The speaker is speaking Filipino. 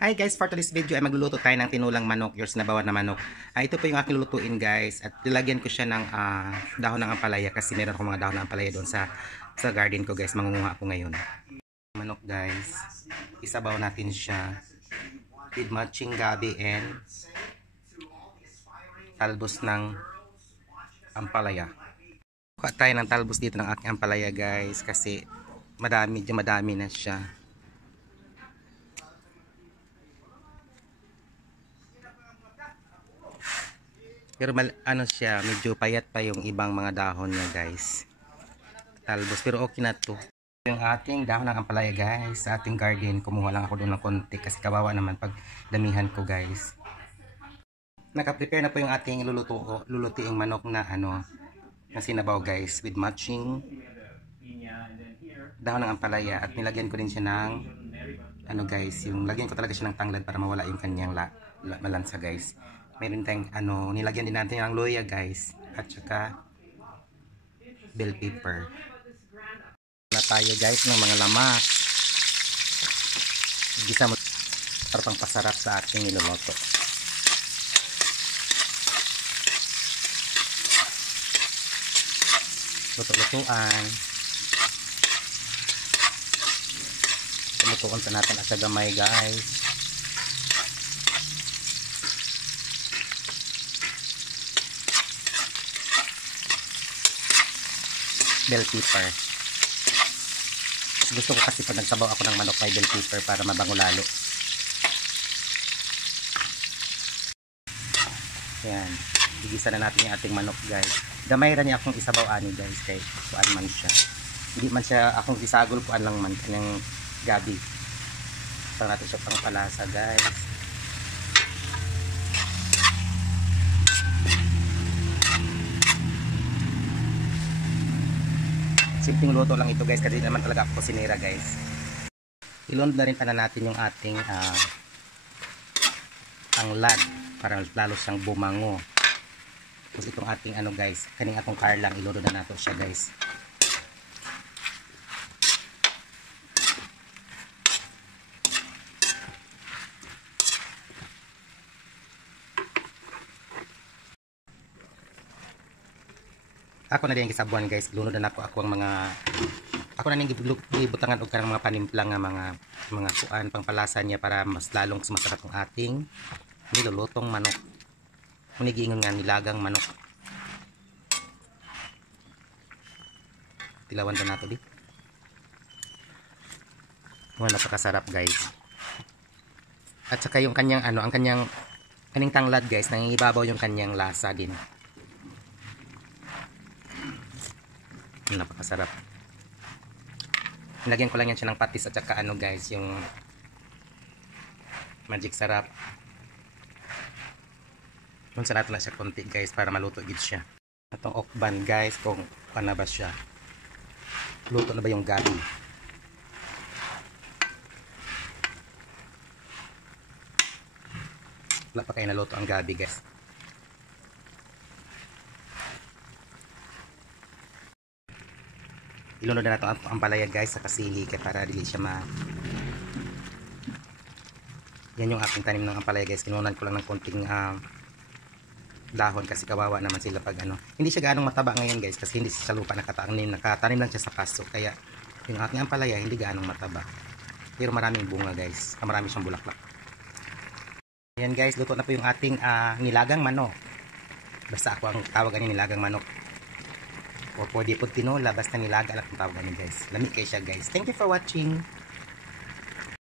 Hi guys, for today's video ay magluluto tayo ng tinulang manok, yours na bawat na manok. Ito po yung aking lulutuin guys at nilagyan ko siya ng dahon ng ampalaya kasi meron akong mga dahon ng ampalaya doon sa garden ko guys. Mangunguha ako ngayon. Manok guys, isabaw natin siya with matching gabi and talbos ng ampalaya. Kuha tayo ng talbos dito ng aking ampalaya guys kasi madami na siya. Pero ano siya, medyo payat pa yung ibang mga dahon niya guys. Talbos, pero okay na to. Yung ating dahon ng ampalaya guys, sa ating garden, kumuha lang ako doon ng konti kasi kawawa naman pag damihan ko guys. Naka-prepare na po yung ating lulutuing manok na na sinabaw guys with matching dahon ng ampalaya at nilagyan ko din siya ng guys, yung lagyan ko talaga siya ng tanglad para mawala yung kanyang malansa guys. Meron tayong nilagyan din natin ng luya guys at saka bell pepper. Na tayo guys ng mga lamas. Gisa mo para pang pasarap sa ating niluluto. Luto-lutuan. Lutuan pa natin at sa gamay guys. Bell pepper. Gusto ko kasi pag nagsabaw ako ng manok may bell pepper para mabango lalo. Yan. Igisa na natin yung ating manok guys. Gamay ra niya akong isabaw ani guys kay kuan man siya. Hindi man siya akong isagol kuan lang man kanyang gabi. Para natin siya pang palasa guys. Simpleng luto lang ito guys kasi naman talaga ako kusinera guys. Ilond na rin pa na natin yung ating tanglad para lalo siyang bumango. Tapos itong ating guys, kaning atong karlang iluto na nato siya guys. Ako na din gisabuan guys, lunod na ako ang mga ako na ning gibutangan og kanang mga panimplang nga mga kuan pangpalasa niya para mas lalong sumasarap ang ating nilulutong manok. Muni giingon nga nilagang manok. Tilawan na nato di. Wala napakasarap guys. At saka yung kanyang ang kaning tanglad guys, nangingibabaw yung kanyang lasa din. Napakasarap. Nilagyan ko lang yan siya ng patis at saka guys, yung magic sarap. Kung sarap na siya konti guys para maluto gid siya. Itong okban guys, kung ano ba siya. Luto na ba yung gabi? Wala pa kayo naluto ang gabi guys. Ilunod na natin ang ampalaya guys sa kasili para dili siya yan yung aking tanim ng ampalaya guys. Kinunan ko lang ng konting dahon kasi kawawa naman sila pag hindi siya gaanong mataba ngayon guys kasi hindi siya sa lupa nakatanim lang siya sa paso kaya yung aking ampalaya hindi gaanong mataba pero maraming bunga guys, marami siyang bulaklak. Ayan guys, luto na po yung ating nilagang manok. Basta ako ang tawagan ni nilagang manok. O pwede po tinola, basta nilaga lang ang tawag niyo guys. Lami kayo siya guys. Thank you for watching.